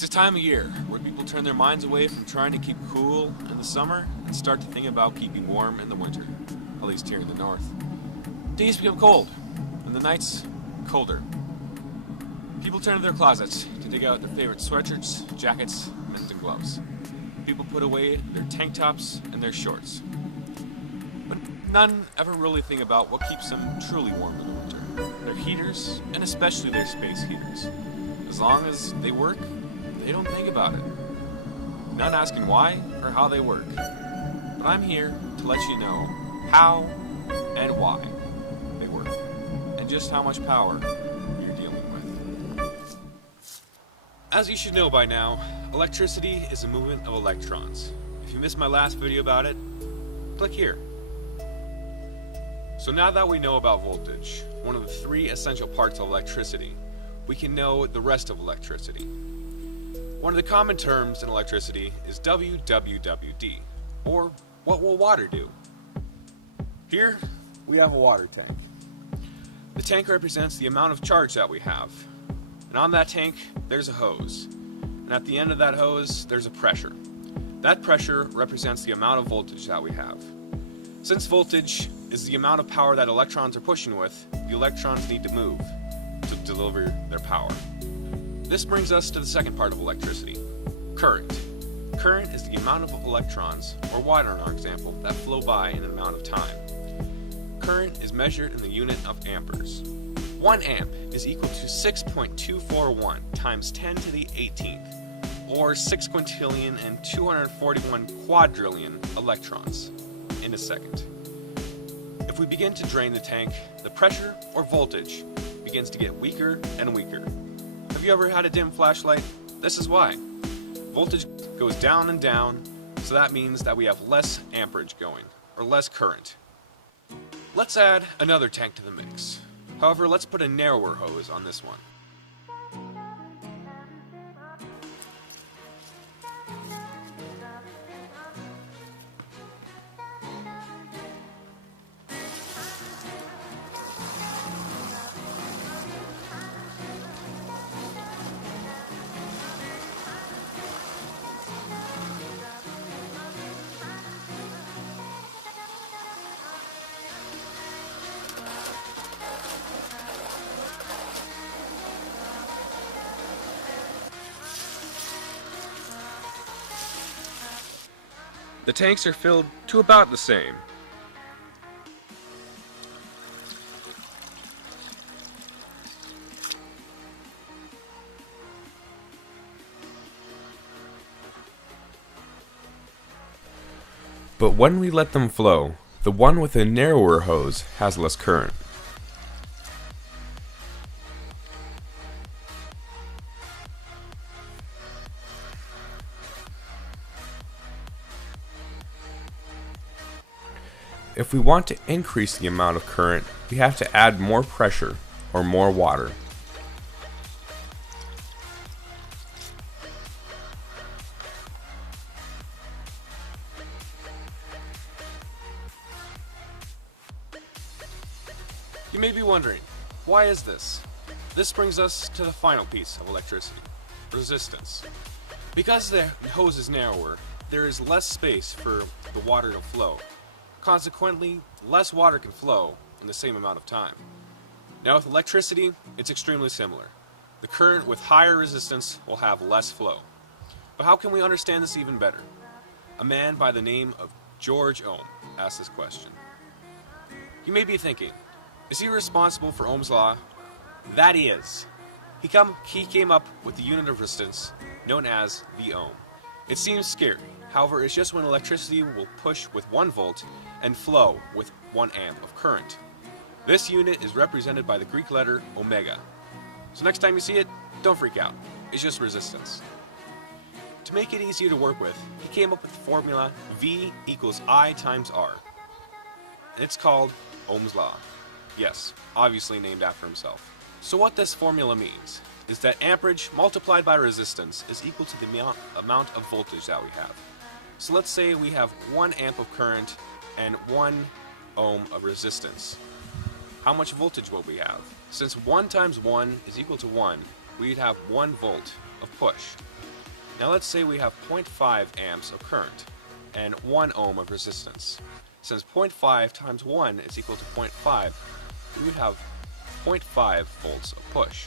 It's a time of year where people turn their minds away from trying to keep cool in the summer and start to think about keeping warm in the winter, at least here in the north. Days become cold, and the nights colder. People turn to their closets to dig out their favorite sweatshirts, jackets, mitts, and gloves. People put away their tank tops and their shorts. But none ever really think about what keeps them truly warm in the winter. Their heaters, and especially their space heaters. As long as they work, they don't think about it. None asking why or how they work. But I'm here to let you know how and why they work, and just how much power you're dealing with. As you should know by now, electricity is a movement of electrons. If you missed my last video about it, click here. So now that we know about voltage, one of the three essential parts of electricity, we can know the rest of electricity. One of the common terms in electricity is WWWD, or what will water do? Here, we have a water tank. The tank represents the amount of charge that we have. And on that tank, there's a hose. And at the end of that hose, there's a pressure. That pressure represents the amount of voltage that we have. Since voltage is the amount of power that electrons are pushing with, the electrons need to move to deliver their power. This brings us to the second part of electricity, current. Current is the amount of electrons, or water in our example, that flow by in an amount of time. Current is measured in the unit of amperes. 1 amp is equal to 6.241 times 10 to the 18th, or 6 quintillion and 241 quadrillion electrons in a second. If we begin to drain the tank, the pressure, or voltage, begins to get weaker and weaker. Have you ever had a dim flashlight? This is why. Voltage goes down and down, so that means that we have less amperage going, or less current. Let's add another tank to the mix. However, let's put a narrower hose on this one. The tanks are filled to about the same. But when we let them flow, the one with a narrower hose has less current. If we want to increase the amount of current, we have to add more pressure or more water. You may be wondering, why is this? This brings us to the final piece of electricity, resistance. Because the hose is narrower, there is less space for the water to flow. Consequently, less water can flow in the same amount of time. Now with electricity, it's extremely similar. The current with higher resistance will have less flow. But how can we understand this even better? A man by the name of George Ohm asked this question. You may be thinking, is he responsible for Ohm's law? That he is. He came up with the unit of resistance known as the ohm. It seems scary. However, it's just when electricity will push with 1 volt and flow with 1 amp of current. This unit is represented by the Greek letter omega. So next time you see it, don't freak out. It's just resistance. To make it easier to work with, he came up with the formula V equals I times R. And it's called Ohm's law. Yes, obviously named after himself. So what this formula means is that amperage multiplied by resistance is equal to the amount of voltage that we have. So let's say we have 1 amp of current and 1 ohm of resistance. How much voltage will we have? Since 1 times 1 is equal to 1, we'd have 1 volt of push. Now let's say we have 0.5 amps of current and 1 ohm of resistance. Since 0.5 times 1 is equal to 0.5, we would have 0.5 volts of push.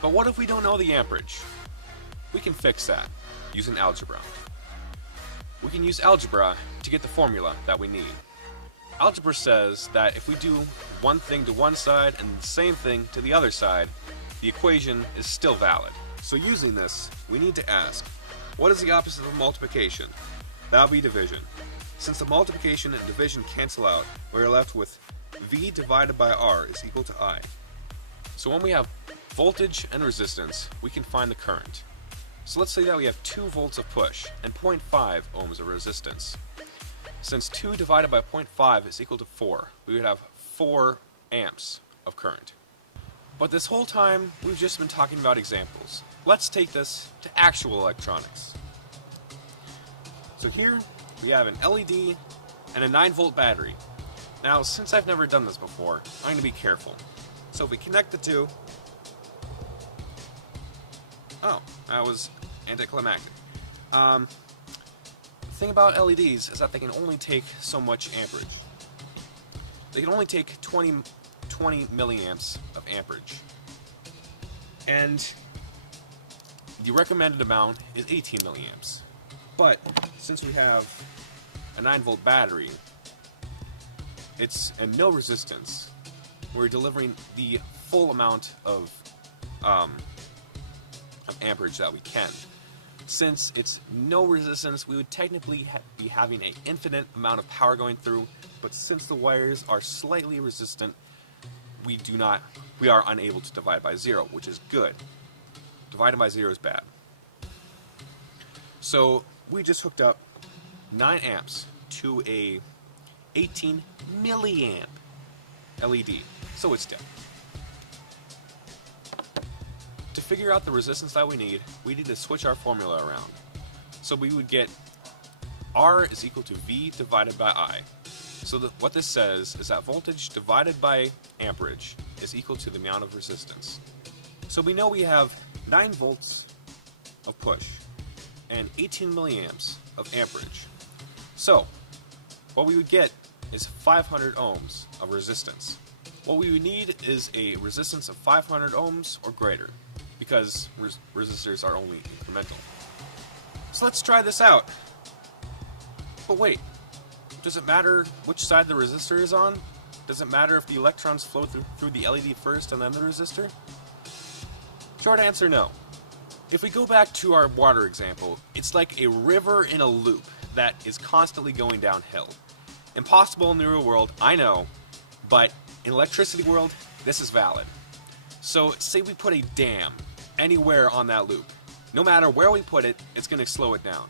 But what if we don't know the amperage? We can fix that using algebra. We can use algebra to get the formula that we need. Algebra says that if we do one thing to one side and the same thing to the other side, the equation is still valid. So using this, we need to ask, what is the opposite of multiplication? That would be division. Since the multiplication and division cancel out, we are left with V divided by R is equal to I. So when we have voltage and resistance, we can find the current. So let's say that we have 2 volts of push and 0.5 ohms of resistance. Since 2 divided by 0.5 is equal to 4, we would have 4 amps of current. But this whole time, we've just been talking about examples. Let's take this to actual electronics. So here, we have an LED and a 9-volt battery. Now, since I've never done this before, I'm going to be careful. So if we connect the two... Oh, that was anticlimactic. The thing about LEDs is that they can only take so much amperage. They can only take 20 milliamps of amperage. And the recommended amount is 18 milliamps. But since we have a 9-volt battery, it's and no resistance, we're delivering the full amount of amperage that we can. Since it's no resistance, we would technically be having an infinite amount of power going through, but since the wires are slightly resistant, we are unable to divide by 0, which is good. Divided by 0 is bad. So we just hooked up 9 amps to a 18 milliamp LED, so it's dead. To figure out the resistance that we need to switch our formula around. So we would get R is equal to V divided by I. So what this says is that voltage divided by amperage is equal to the amount of resistance. So we know we have 9 volts of push and 18 milliamps of amperage. So what we would get is 500 ohms of resistance. What we would need is a resistance of 500 ohms or greater, because resistors are only incremental. So let's try this out. But wait, does it matter which side the resistor is on? Does it matter if the electrons flow through the LED first and then the resistor? Short answer, no. If we go back to our water example, it's like a river in a loop that is constantly going downhill. Impossible in the real world, I know, but in electricity world, this is valid. So say we put a dam anywhere on that loop. No matter where we put it, it's going to slow it down.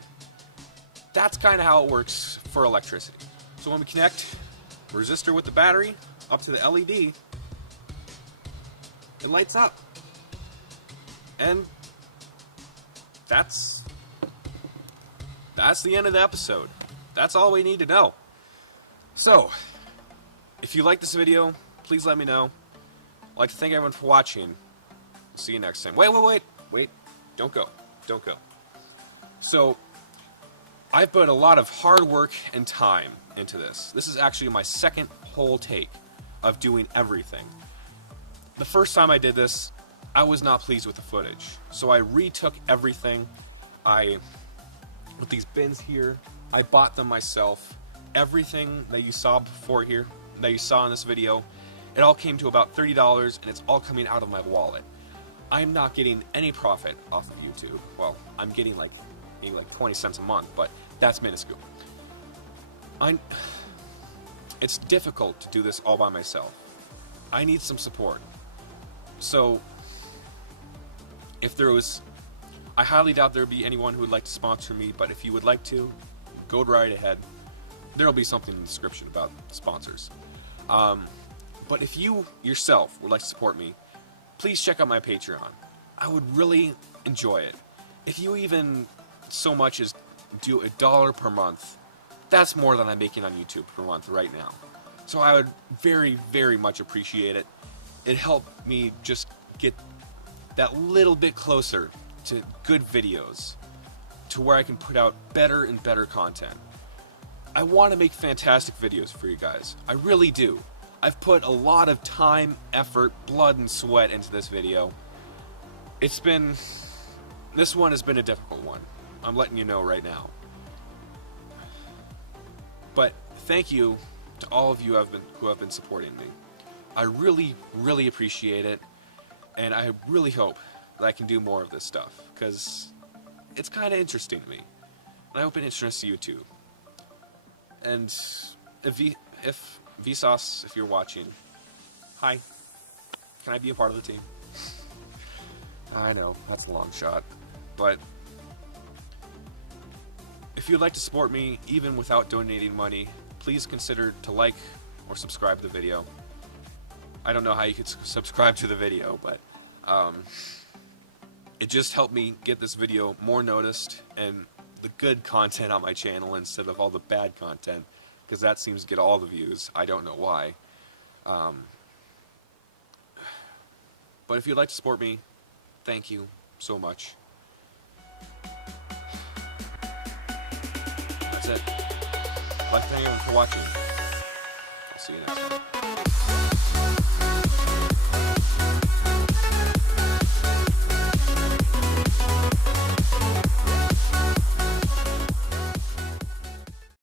That's kind of how it works for electricity. So when we connect the resistor with the battery up to the LED, it lights up. And that's the end of the episode. That's all we need to know. So, if you like this video, please let me know. I'd like to thank everyone for watching. We'll see you next time. Wait. Don't go. So, I've put a lot of hard work and time into this. This is actually my second whole take of doing everything. The first time I did this, I was not pleased with the footage. So I retook everything. With these bins here, I bought them myself. Everything that you saw before here, that you saw in this video, it all came to about $30, and it's all coming out of my wallet. I'm not getting any profit off of YouTube. Well, I'm getting maybe 20 cents a month, but that's minuscule. It's difficult to do this all by myself. I need some support. So, I highly doubt there would be anyone who would like to sponsor me, but if you would like to, go right ahead. There will be something in the description about sponsors. But if you yourself would like to support me, please check out my Patreon. I would really enjoy it. If you even so much as do $1 per month, that's more than I'm making on YouTube per month right now. So I would very, very much appreciate it. It'd help me just get that little bit closer to good videos. to where I can put out better and better content. I want to make fantastic videos for you guys. I really do. I've put a lot of time, effort, blood, and sweat into this video. This one has been a difficult one. I'm letting you know right now. But thank you to all of you who have been supporting me. I really, really appreciate it, and I really hope that I can do more of this stuff, because it's kind of interesting to me, and I hope it interests you too. And if Vsauce, if you're watching, hi, can I be a part of the team? I know, that's a long shot, but if you'd like to support me, even without donating money, please consider to like or subscribe to the video. I don't know how you could subscribe to the video, but it just helped me get this video more noticed and the good content on my channel instead of all the bad content, because that seems to get all the views. I don't know why. But if you'd like to support me, thank you so much. That's it. I'd like to thank everyone for watching. I'll see you next time.